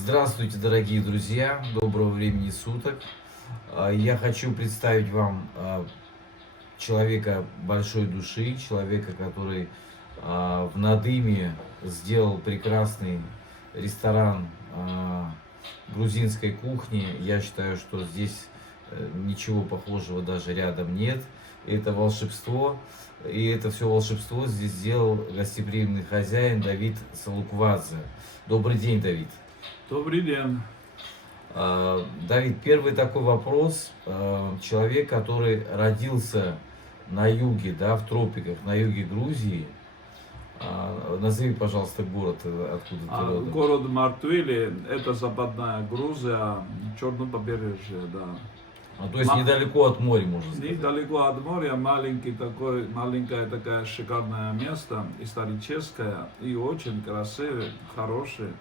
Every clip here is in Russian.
Здравствуйте, дорогие друзья! Доброго времени суток! Я хочу представить вам человека большой души, человека, который в Надыме сделал прекрасный ресторан грузинской кухни. Я считаю, что здесь ничего похожего даже рядом нет. Это волшебство. И это все волшебство здесь сделал гостеприимный хозяин Давид Салуквадзе. Добрый день, Давид. Добрый день. Давид, первый такой вопрос. Человек, который родился на юге, да, в тропиках, на юге Грузии. Назови, пожалуйста, город, откуда ты родом. Город Мартуили, это западная Грузия, Черное побережье, да. То есть недалеко от моря, можно сказать. Недалеко от моря, маленькое такое шикарное место, историческое и очень красивый, хороший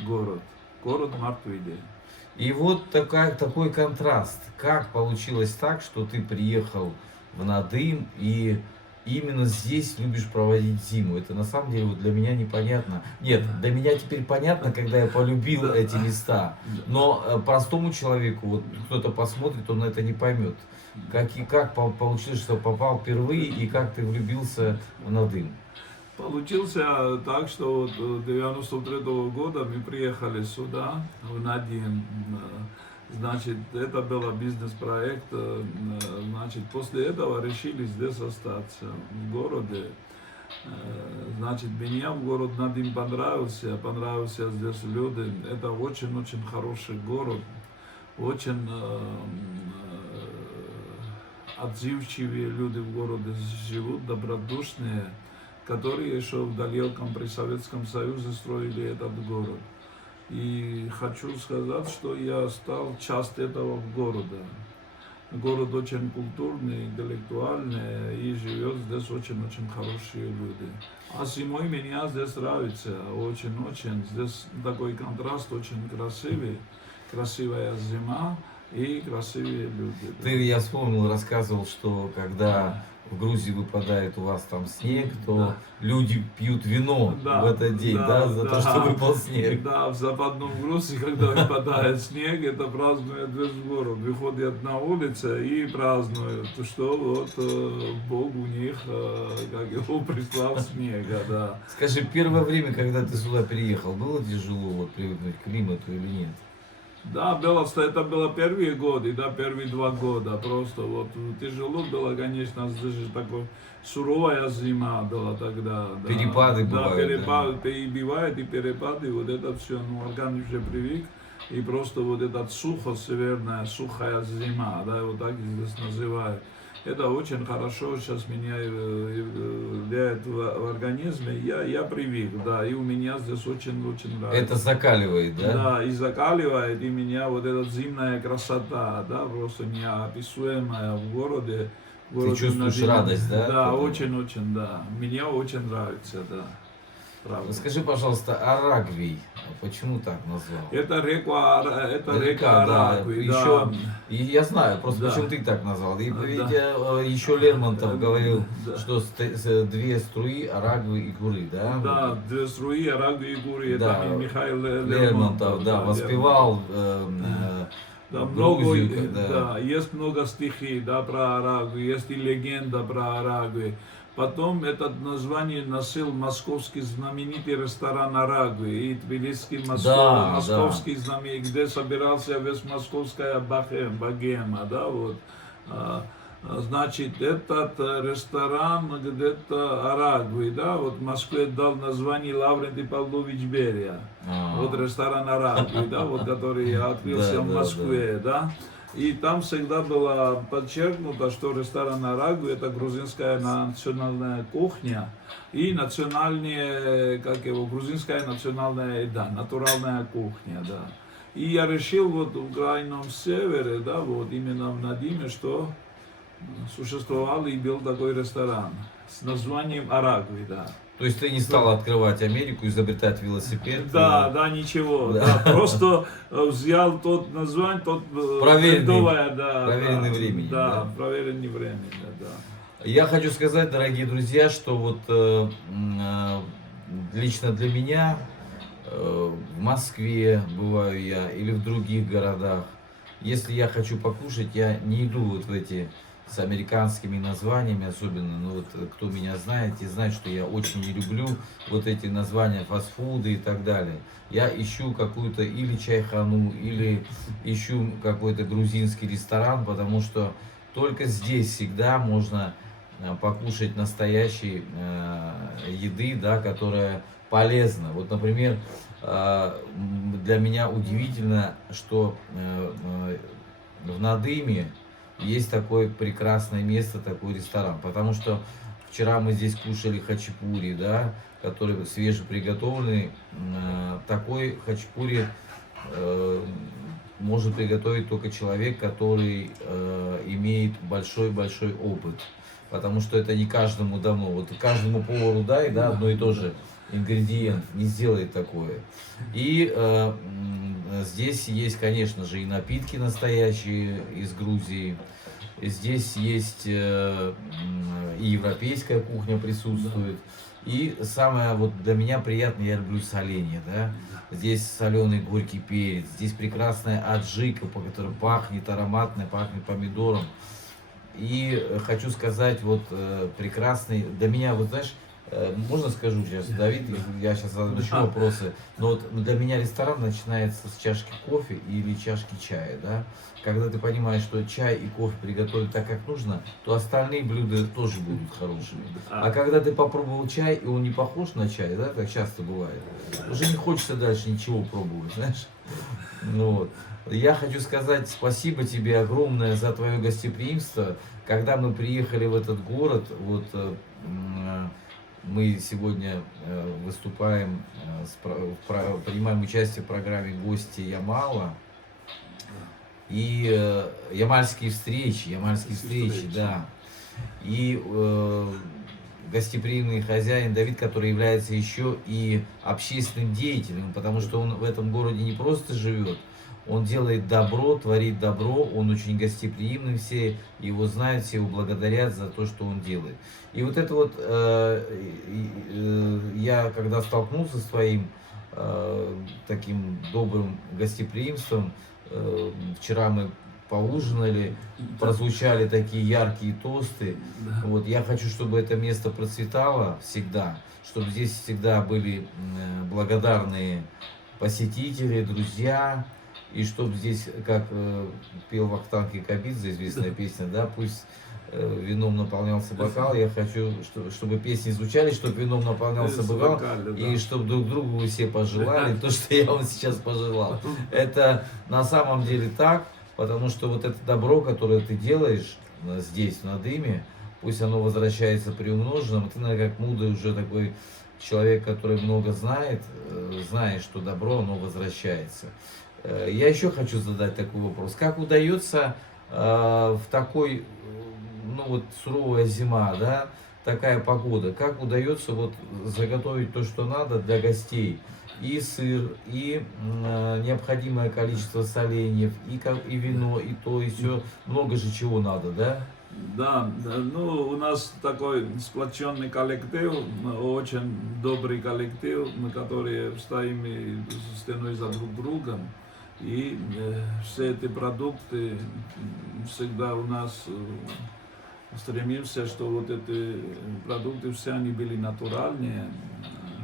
город. Город Мартуили. И вот такой контраст. Как получилось так, что ты приехал в Надым и именно здесь любишь проводить зиму? Это на самом деле вот для меня непонятно. Нет, для меня теперь понятно, когда я полюбил эти места. Но простому человеку, вот кто-то посмотрит, он это не поймет. Как получилось, что попал впервые и как ты влюбился в Надым? Получился так, что вот 93-го года мы приехали сюда, в Надым. Значит, это был бизнес-проект. Значит, после этого решили здесь остаться, в городе. Значит, мне в город Надым понравился здесь люди. Это очень-очень хороший город, очень отзывчивые люди в городе живут, добродушные, которые еще в далеком при Советском Союзе строили этот город. И хочу сказать, что я стал частью этого города. Город очень культурный, интеллектуальный, и живет здесь очень-очень хорошие люди. А зимой меня здесь нравится, очень-очень. Здесь такой контраст очень красивый, красивая зима и красивые люди. Я вспомнил, рассказывал, что когда в Грузии выпадает у вас там снег, то люди пьют вино в этот день, за то, что выпал снег. Да, в западном Грузии, когда выпадает снег, это празднует весь город. Выходят на улицу и празднуют, что вот Бог у них, как его прислал снега, да. Скажи, первое время, когда ты сюда переехал, было тяжело вот привыкнуть к климату или нет? Да, это было первые годы, да, первые 2 года, просто вот тяжело было, конечно, здесь же такой суровая зима была тогда. Да. Перепады бывают. Да, перебивает и перепады, вот это все, организм уже привык, и просто вот этот сухая зима, да, вот так здесь называют. Это очень хорошо сейчас меня влияет в организме, я привык, да, и у меня здесь очень-очень нравится. Это закаливает, да? Да, и закаливает, и меня вот эта зимняя красота, да, просто неописуемая в городе. Ты чувствуешь радость, да? Да, очень-очень, да, мне очень нравится, да. Правда. Скажи, пожалуйста, Арагвий, почему так назвал? Это река Арагвий, да. Еще, я знаю, просто почему ты так назвал. И ведь еще Лермонтов говорил, что 2 струи Арагвы и Гуры, да? Да, 2 струи Арагвы и Гуры, да, это Михаил Лермонтов, да, воспевал. Да, есть много стихей, да, про Арагву, есть и легенда про Арагву. Потом это название носил московский знаменитый ресторан Арагвы, и тбилисский московский знаменитый, где собирался весь московская богема, да, вот. Значит, этот ресторан где-то Арагвы, да, вот в Москве дал название Лаврентий Павлович Берия. Вот ресторан Арагвы, да, вот который открылся в Москве, да. И там всегда было подчеркнуто, что ресторан Арагвы это грузинская национальная кухня и грузинская национальная еда, натуральная кухня, да. И я решил вот в крайнем севере, да, вот именно в Надыме, что существовал и был такой ресторан с названием Арагвы, да. То есть ты не стал открывать Америку, изобретать велосипед? Да, ничего. Да, просто взял тот название, проверенный временем. Да, проверенный временем, да. Я хочу сказать, дорогие друзья, что вот лично для меня в Москве бываю я или в других городах. Если я хочу покушать, я не иду вот в эти с американскими названиями особенно. Ну вот кто меня знает, те знают, что я очень не люблю вот эти названия фастфуды и так далее. Я ищу какую-то или чайхану, или ищу какой-то грузинский ресторан, потому что только здесь всегда можно покушать настоящей еды, да, которая полезна. Вот, например, для меня удивительно, что в Надыме есть такое прекрасное место, такой ресторан, потому что вчера мы здесь кушали хачапури, да, который свежеприготовленный. Такой хачапури может приготовить только человек, который имеет большой-большой опыт. Потому что это не каждому дано. Вот каждому повару дай, да, одно и то же ингредиент, не сделает такое. И здесь есть, конечно же, и напитки настоящие из Грузии. Здесь есть и европейская кухня присутствует. И самое вот для меня приятное, я люблю соленье, да. Здесь соленый горький перец, здесь прекрасная аджика, по которой пахнет ароматно, пахнет помидором. И хочу сказать, вот прекрасный, для меня, вот знаешь, можно скажу сейчас, Давид, я сейчас задаю вопросы, но вот для меня ресторан начинается с чашки кофе или чашки чая, да. Когда ты понимаешь, что чай и кофе приготовить так, как нужно, то остальные блюда тоже будут хорошими. А когда ты попробовал чай, и он не похож на чай, да, как часто бывает, уже не хочется дальше ничего пробовать, знаешь. Ну, вот. Я хочу сказать спасибо тебе огромное за твое гостеприимство. Когда мы приехали в этот город, вот мы сегодня выступаем, принимаем участие в программе «Гости Ямала». И ямальские встречи, да. И гостеприимный хозяин Давид, который является еще и общественным деятелем, потому что он в этом городе не просто живет, он делает добро, творит добро, он очень гостеприимный, все его знают, все его благодарят за то, что он делает. И вот это вот, я когда столкнулся с твоим таким добрым гостеприимством, вчера мы поужинали, прозвучали такие яркие тосты. Вот, я хочу, чтобы это место процветало всегда, чтобы здесь всегда были благодарные посетители, друзья, и чтобы здесь, как пел Вахтанг Кикабидзе, известная песня, да, пусть вином наполнялся бокал, я хочу, чтобы песни звучали, чтобы вином наполнялся бокал, и чтобы друг другу вы все пожелали то, что я вам сейчас пожелал. Это на самом деле так, потому что вот это добро, которое ты делаешь здесь, в Надыме, пусть оно возвращается приумноженным. Ты, наверное, как мудрый уже такой человек, который много знает, знаешь, что добро, оно возвращается. Я еще хочу задать такой вопрос. Как удается в такой, ну вот, суровая зима, да, такая погода, как удается вот заготовить то, что надо для гостей? И сыр, и необходимое количество соленьев, и вино, и то, и все. Много же чего надо, да? Да, ну у нас такой сплоченный коллектив, очень добрый коллектив, мы которые стоим стеной за друг другом. И все эти продукты всегда у нас стремимся, что вот эти продукты все они были натуральные,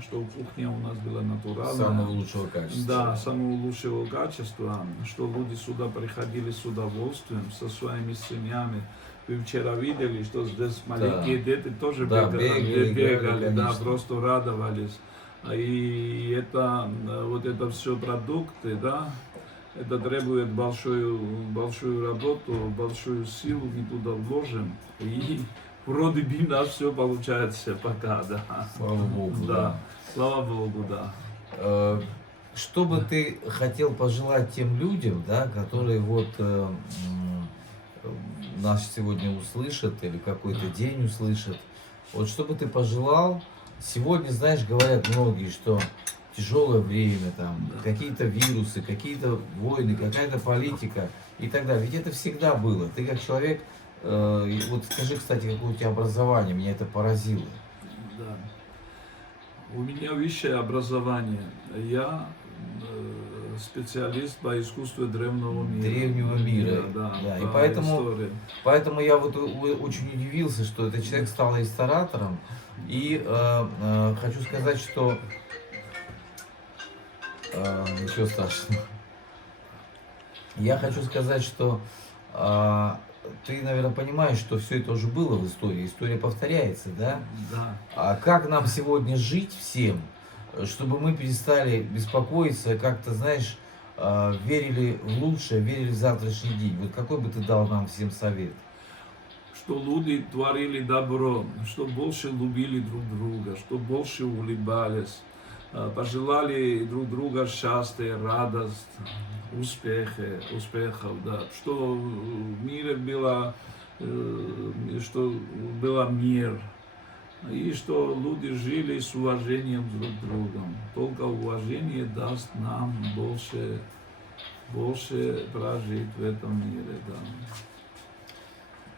что кухня у нас была натуральная. Самого лучшего качества. Да, самого лучшего качества, что люди сюда приходили с удовольствием, со своими семьями. Вы вчера видели, что здесь маленькие дети тоже бегали, да, просто радовались. И это, вот это все продукты, да, это требует большую работу, большую силу мы туда вложим. И вроде бы у нас все получается пока, да. Слава Богу, да. Слава Богу, да. Что бы ты хотел пожелать тем людям, да, которые вот нас сегодня услышат или какой-то день услышат, вот что бы ты пожелал? Сегодня, знаешь, говорят многие, что тяжелое время, там, какие-то вирусы, какие-то войны, какая-то политика и так далее. Ведь это всегда было. Ты как человек, вот скажи, кстати, какое у тебя образование, меня это поразило. Да. У меня высшее образование. Я специалист по искусству древнего мира. Древнего мира. Да, Да, и по поэтому, истории. поэтому я вот очень удивился, что этот человек стал ресторатором. И хочу сказать, что ничего страшного. Я хочу сказать, что ты, наверное, понимаешь, что все это уже было в истории. История повторяется, да? Да. А как нам сегодня жить всем, чтобы мы перестали беспокоиться, как-то, знаешь, верили в лучшее, верили в завтрашний день? Вот какой бы ты дал нам всем совет? Что люди творили добро, что больше любили друг друга, что больше улыбались, пожелали друг друга счастья, радость, успехов, да, что в мире было, что было мир, и что люди жили с уважением друг к другу. Только уважение даст нам больше прожить в этом мире, да.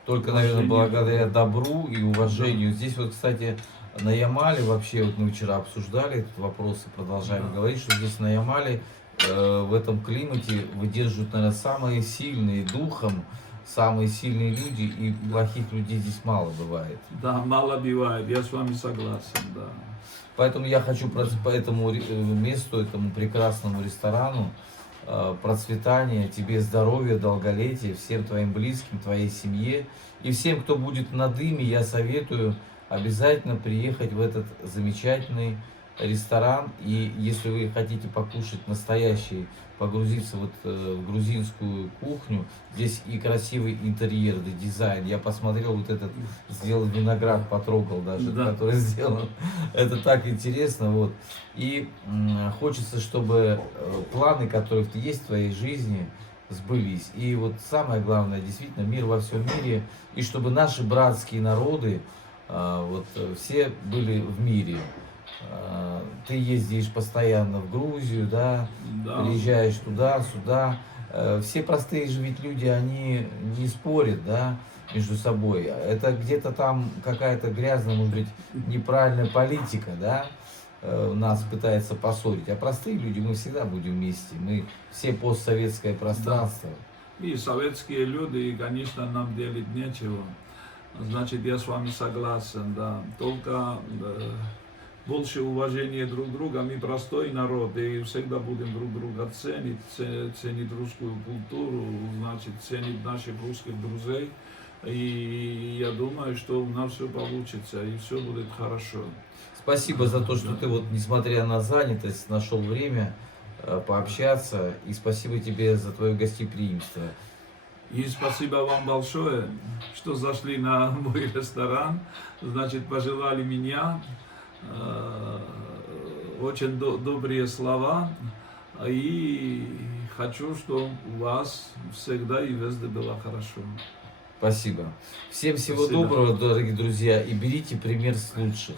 Только, наверное, Уважение. благодаря добру и уважению. Здесь вот, кстати, на Ямале, вообще, вот мы вчера обсуждали этот вопрос и продолжаем Да. говорить, что здесь на Ямале, в этом климате выдерживают, наверное, самые сильные духом, самые сильные люди, и плохих людей здесь мало бывает. Да, мало бывает, я с вами согласен, да. Поэтому я хочу по этому месту, этому прекрасному ресторану процветания, тебе здоровья, долголетия, всем твоим близким, твоей семье. И всем, кто будет на дыме, я советую обязательно приехать в этот замечательный ресторан. И если вы хотите покушать настоящий, погрузиться вот в грузинскую кухню, здесь и красивый интерьер, и дизайн. Я посмотрел вот этот, сделал виноград, потрогал даже, Да. который сделан. Это так интересно, вот. И хочется, чтобы планы, которые есть в твоей жизни, сбылись. И вот самое главное, действительно, мир во всем мире, и чтобы наши братские народы, вот, все были в мире. Ты ездишь постоянно в Грузию, да, Да. приезжаешь туда, сюда. Все простые же ведь люди, они не спорят, да, между собой. Это где-то там какая-то грязная, может быть, неправильная политика, да, нас пытается поссорить. А простые люди, мы всегда будем вместе. Мы все постсоветское пространство. И советские люди, конечно, нам делить нечего. Значит, я с вами согласен, да. Только больше уважения друг к другу. Мы простой народ, и всегда будем друг друга ценить, ценить русскую культуру, значит, ценить наших русских друзей. И я думаю, что у нас все получится, и все будет хорошо. Спасибо за то, что ты вот, несмотря на занятость, нашел время пообщаться. И спасибо тебе за твое гостеприимство. И спасибо вам большое, что зашли на мой ресторан, значит, пожелали меня, очень добрые слова, и хочу, чтобы у вас всегда и везде было хорошо. Спасибо. Всем всего Спасибо. доброго, дорогие друзья, и берите пример с лучших.